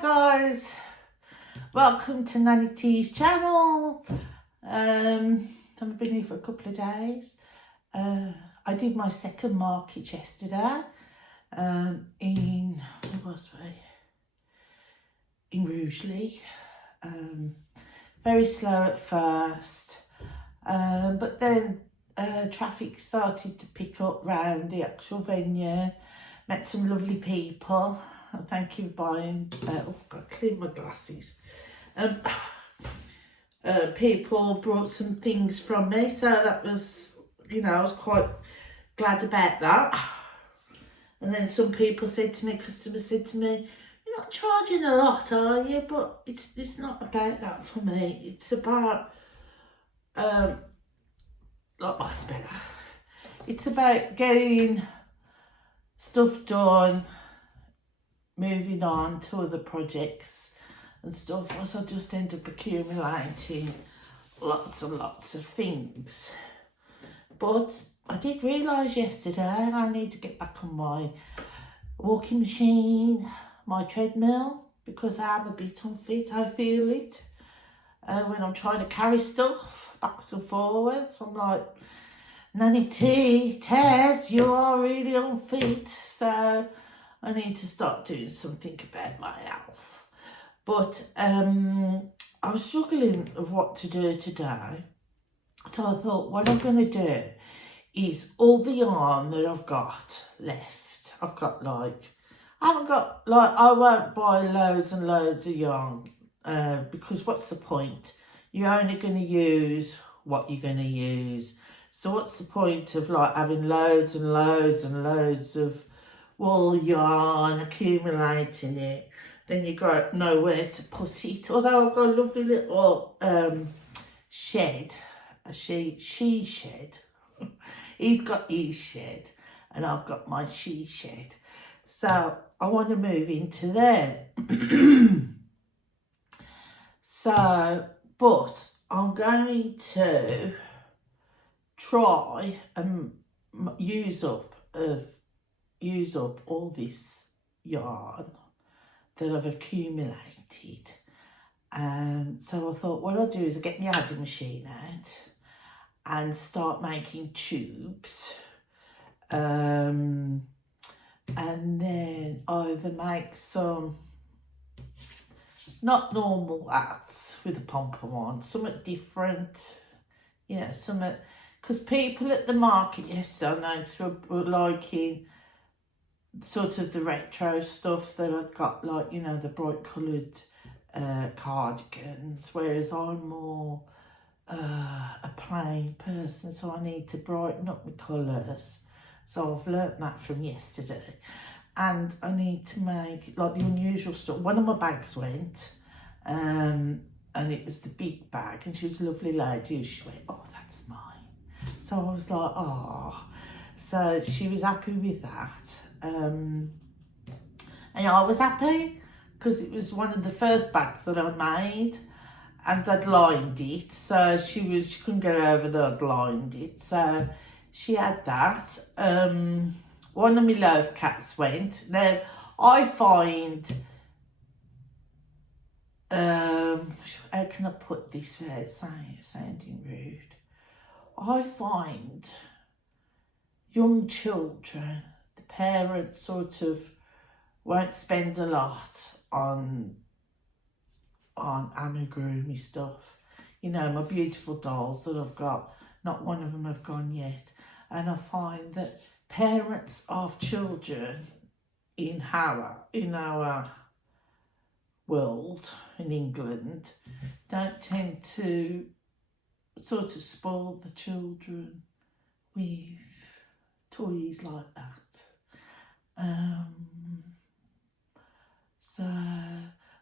guys, welcome to NannyT's channel. I've been here for a couple of days. I did my second market yesterday in Rugeley. Very slow at first, but then traffic started to pick up round the actual venue. Met some lovely people. Thank you for buying. I've got to clean my glasses. People brought some things from me, so that was, I was quite glad about that. And then some people said to me, customers said to me, "You're not charging a lot, are you?" But it's not about that for me. It's about it's about getting stuff done, moving on to other projects and stuff, as I just end up accumulating lots and lots of things. But I did realise yesterday I need to get back on my walking machine, my treadmill, because I'm a bit unfit. I feel it when I'm trying to carry stuff backwards and forwards. I'm like, NannyT, Tez, you are really unfit, so I need to start doing something about my health. But I was struggling of what to do today, so I thought what I'm going to do is all the yarn that I've got left. I won't buy loads and loads of yarn because what's the point? You're only going to use what you're going to use. So what's the point of having loads and loads and loads of wool yarn, accumulating it? Then you got nowhere to put it. Although I've got a lovely little shed, a she shed. He's got his shed and I've got my she shed. So I want to move into there. But I'm going to try and use up all this yarn that I've accumulated. So I thought what I'll do is I'll get my adding machine out and start making tubes, and then either make some not normal hats with a pom-pom on, something different, something. Because people at the market yesterday, I noticed, were liking sort of the retro stuff that I'd got, the bright coloured cardigans, whereas I'm more a plain person, so I need to brighten up my colours. So I've learnt that from yesterday. And I need to make, the unusual stuff. One of my bags went, and it was the big bag, and she was a lovely lady. She went, "Oh, that's mine." So I was like, oh. So she was happy with that. And I was happy because it was one of the first bags that I made and I'd lined it. So she couldn't get over that I'd lined it. So she had that. One of my loaf cats went. Now, I find, how can I put this without sounding rude? I find young children, the parents sort of won't spend a lot on amigurumi stuff. My beautiful dolls that I've got, not one of them have gone yet. And I find that parents of children in our world, in England, don't tend to sort of spoil the children with toys like that.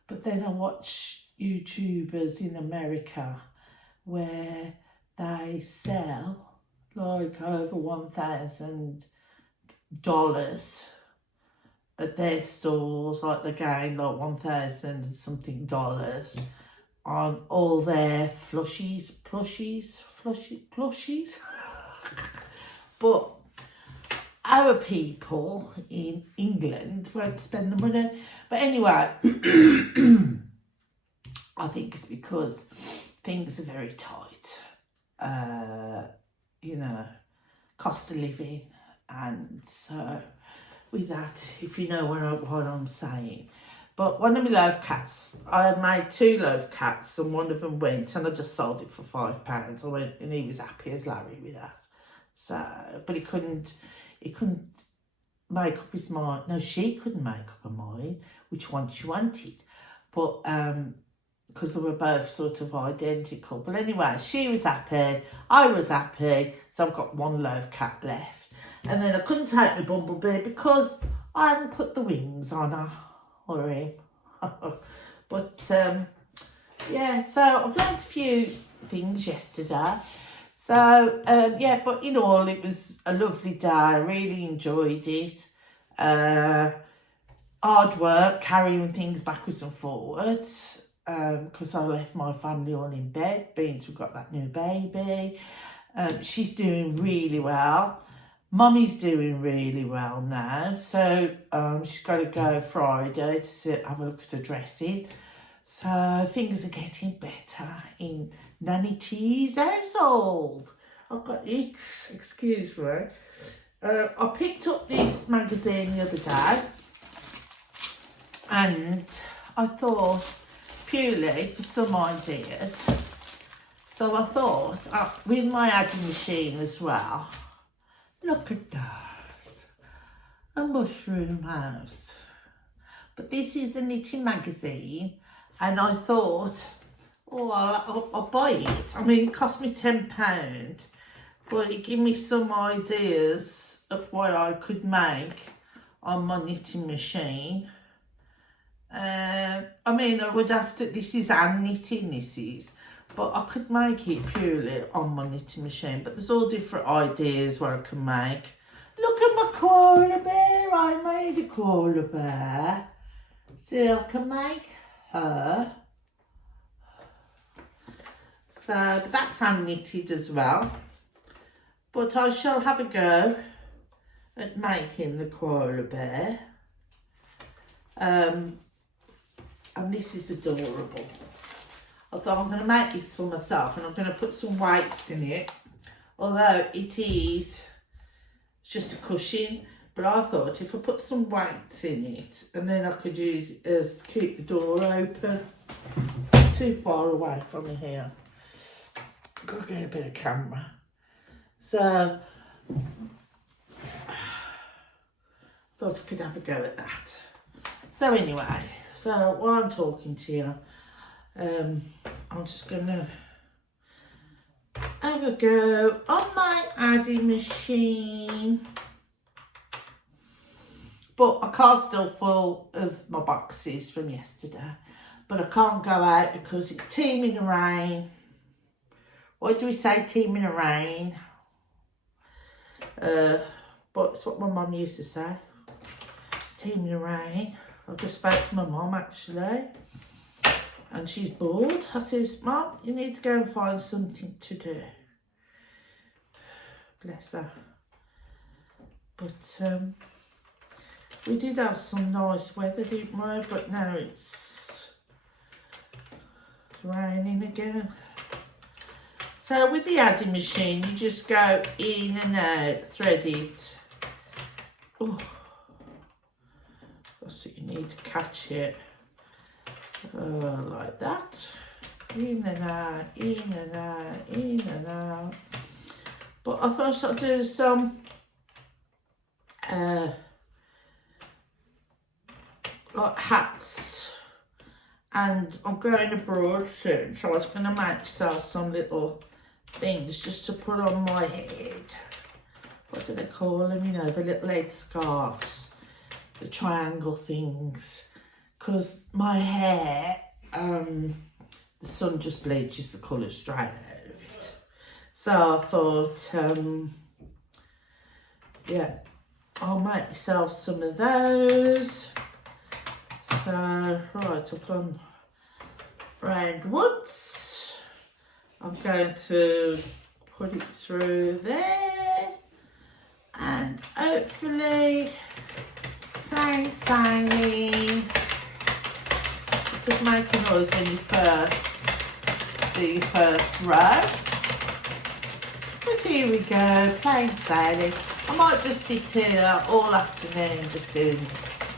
But then I watch YouTubers in America where they sell over $1,000 at their stores, they gain $1,000 and something on all their plushies. But our people in England won't spend the money. But anyway, I think it's because things are very tight. You know, cost of living, and so with that, if you know what I'm saying. But one of my loaf cats, I had made 2 loaf cats, and one of them went, and I just sold it for £5. I went, and he was happy as Larry with that. So, but he couldn't make up his mind. No, she couldn't make up her mind which one she wanted. But because they were both sort of identical. But anyway, she was happy, I was happy, so I've got 1 loaf cat left. And then I couldn't take my bumblebee because I hadn't put the wings on her, or him. But yeah, so I've learned a few things yesterday. So yeah, but in all, it was a lovely day. I really enjoyed it. Hard work, carrying things backwards and forwards, because I left my family all in bed, being we've got that new baby. She's doing really well. Mummy's doing really well now. So she's got to go Friday to have a look at her dressing. So things are getting better in NannyT's household. I've got it. Excuse me. I picked up this magazine the other day, and I thought, purely for some ideas. So I thought, with my adding machine as well, look at that, a mushroom house. But this is a knitting magazine, and I thought, oh, I'll buy it. I mean, it cost me £10, but it gave me some ideas of what I could make on my knitting machine. I mean, I would have to, this is hand knitting, this is, but I could make it purely on my knitting machine. But there's all different ideas what I can make. Look at my koala bear, I made a koala bear. See, I can make her. So, but that's hand knitted as well. But I shall have a go at making the koala bear. And this is adorable. I thought I'm going to make this for myself, and I'm going to put some weights in it. Although it is just a cushion, but I thought if I put some weights in it, and then I could use it as to keep the door open. Too far away from me here. Got to get a bit of camera. So thought I could have a go at that. So anyway, so while I'm talking to you, I'm just going to have a go on my adding machine. But I car's still full of my boxes from yesterday. But I can't go out because it's teeming rain. Why do we say teeming rain? But it's what my mum used to say. It's teeming rain. I just spoke to my mum actually, and she's bored. I says, Mum, you need to go and find something to do. Bless her. But we did have some nice weather, didn't we? But now it's raining again. So with the adding machine, you just go in and out, thread it. Oh. So you need to catch it like that, in and out, in and out, in and out. But I thought I'd do some like hats, and I'm going abroad soon, so I was going to make myself some little things just to put on my head. What do they call them? You know, the little head scarves. The triangle things, because my hair, the sun just bleaches the colour straight out of it. So I thought, yeah, I'll make myself some of those. So, right, I've gone round once. I'm going to put it through there and Hopefully, plain sailing. Just make a noise when you do your first row. But here we go, plain sailing. I might just sit here all afternoon just doing this.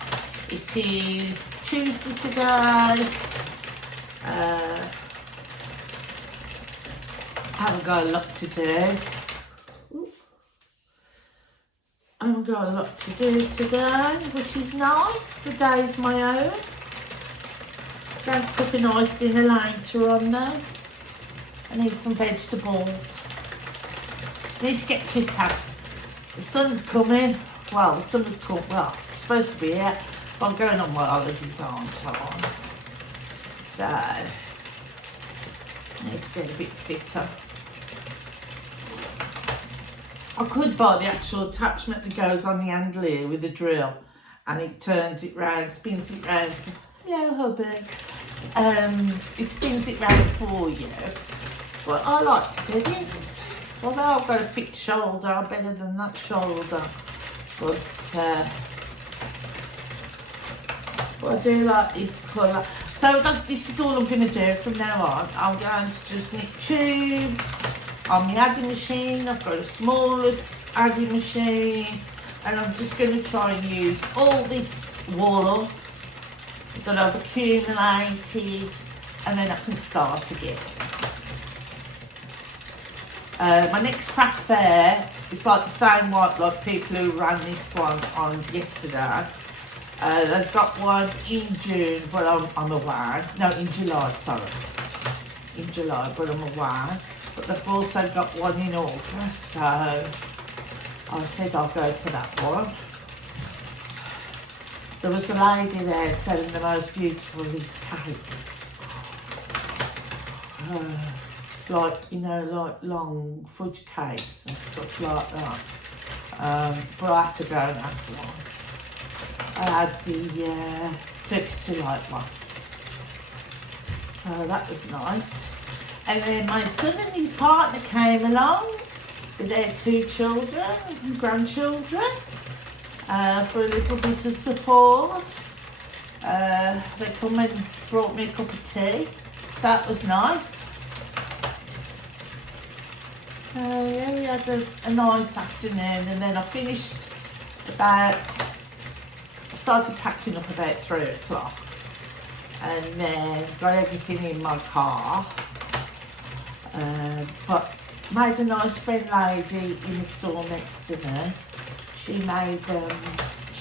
It is Tuesday today. I haven't got a lot to do. I haven't got a lot to do today, which is nice. The day's my own. Going to cook a nice dinner later on now. I need some vegetables. I need to get fitter. The sun's coming. Well, the summer's come. Well, it's supposed to be here. But I'm going on my holidays, aren't I? So, I need to get a bit fitter. I could buy the actual attachment that goes on the handle here with the drill, and it turns it round, spins it round. Hello, hubby. It spins it round for you. But I like to do this. Although I've got a fit shoulder, better than that shoulder. But I do like this colour. So this is all I'm going to do from now on. I'm going to just knit tubes on my adding machine. I've got a smaller adding machine, and I'm just going to try and use all this wool that I've accumulated, and then I can start again. My next craft fair is like the same one like people who ran this one on yesterday. They've got one in June, but I'm away. No, in July, sorry. In July, but I'm away. But they've also got one in August, so I said I'll go to that one. There was a lady there selling the most beautiful these cakes. Like, you know, like long fudge cakes and stuff like that. But I had to go and have one. I had the Turkish Delight one. So that was nice. And then my son and his partner came along with their 2 children and grandchildren for a little bit of support. They come and brought me a cup of tea. That was nice. So yeah, we had a nice afternoon, and then I finished I started packing up about 3 o'clock, and then got everything in my car. But made a nice friend lady in the store next to me. She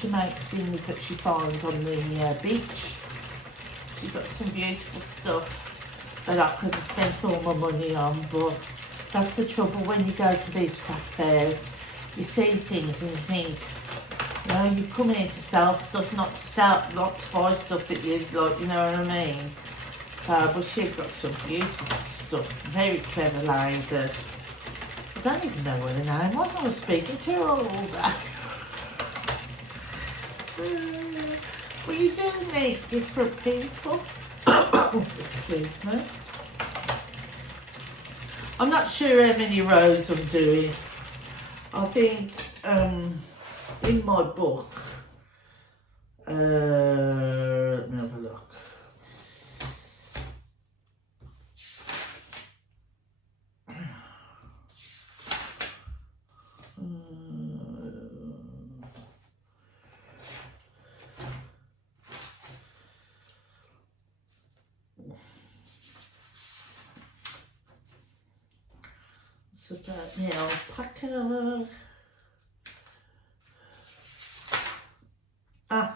makes things that she finds on the beach. She's got some beautiful stuff that I could have spent all my money on, but that's the trouble when you go to these craft fairs. You see things and you think, you know, you come here to sell stuff, not to buy stuff that you like, you know what I mean? So, but she's got some beautiful stuff, very clever lady. I don't even know what her name was. I was speaking to her all day. Well, you do meet different people. Excuse me. I'm not sure how many rows I'm doing. I think in my book, let me have a look. It's about the alpaca. I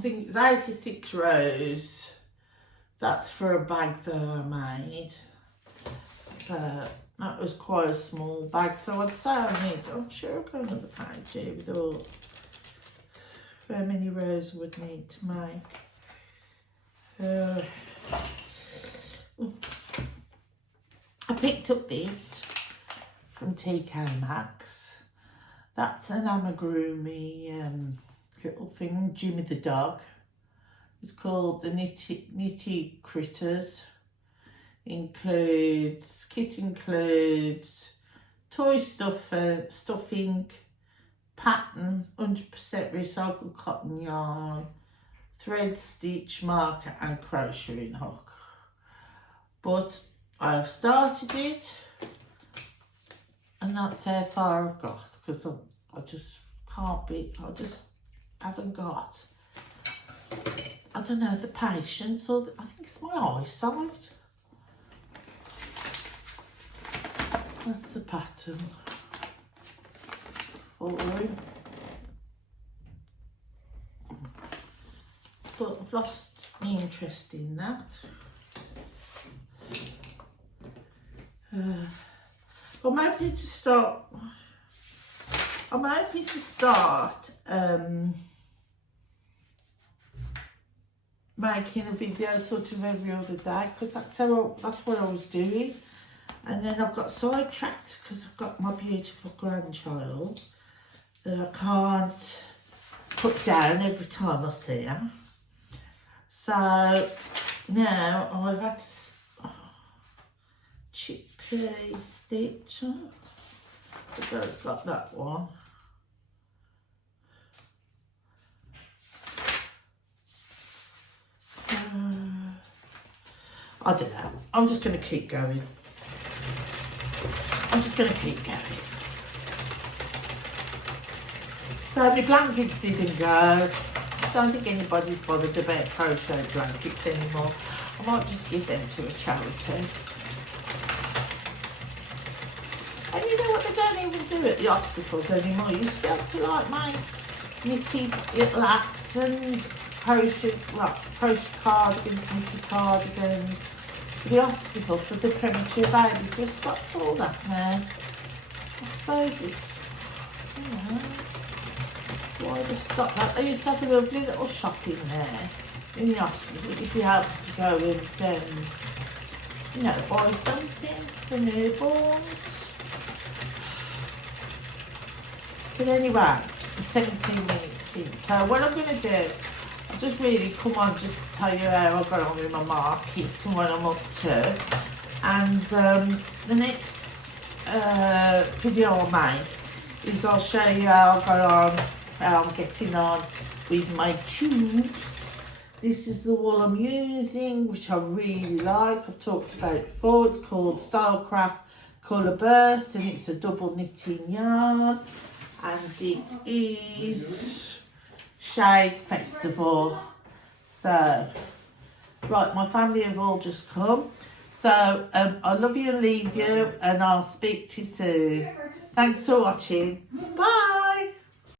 think it was 86 rows. That's for a bag that I made. That was quite a small bag, so I'd say I'm sure I've got another page here with all how many rows I would need to make. I picked up this from TK Maxx. That's an amigurumi little thing, Jimmy the dog. It's called the NannyT Critters. Kit includes toy stuffing, pattern, 100% recycled cotton yarn, thread stitch marker and crocheting hook. But I've started it and that's how far I've got, because I just can't be, I just haven't got, I don't know, the patience, or I think it's my eyesight. That's the pattern for you. But I've lost my interest in that. I'm hoping to start making a video sort of every other day, because that's what I was doing. And then I've got sidetracked because I've got my beautiful grandchild that I can't put down every time I see her. So now I've had to chickpea stitch. I've got that one. I don't know. I'm just going to keep going. So my blankets didn't go. I don't think anybody's bothered about crochet blankets anymore. I might just give them to a charity. And you know what, they don't even do at the hospitals anymore. You used to be able to like make knitted little hats and crochet cardigans, knitted cardigans for the hospital for the premature babies. They've stopped all that now. I suppose it's, you know, why they've stopped that. They used to have a lovely little shop in there in the hospital. You'd be able to go and, you know, buy something for newborns. But anyway, I'm 17 minutes in. So what I'm going to do, I'll just really come on just to tell you how I got on with my market and what I'm up to. And the next video I'll make is I'll show you how I got on, how I'm getting on with my tubes. This is the wool I'm using, which I really like. I've talked about it before. It's called Stylecraft Colour Burst and it's a double knitting yarn. And it is Shade Festival. So, right, my family have all just come. So, I love you and leave you, and I'll speak to you soon. Thanks for watching. Bye.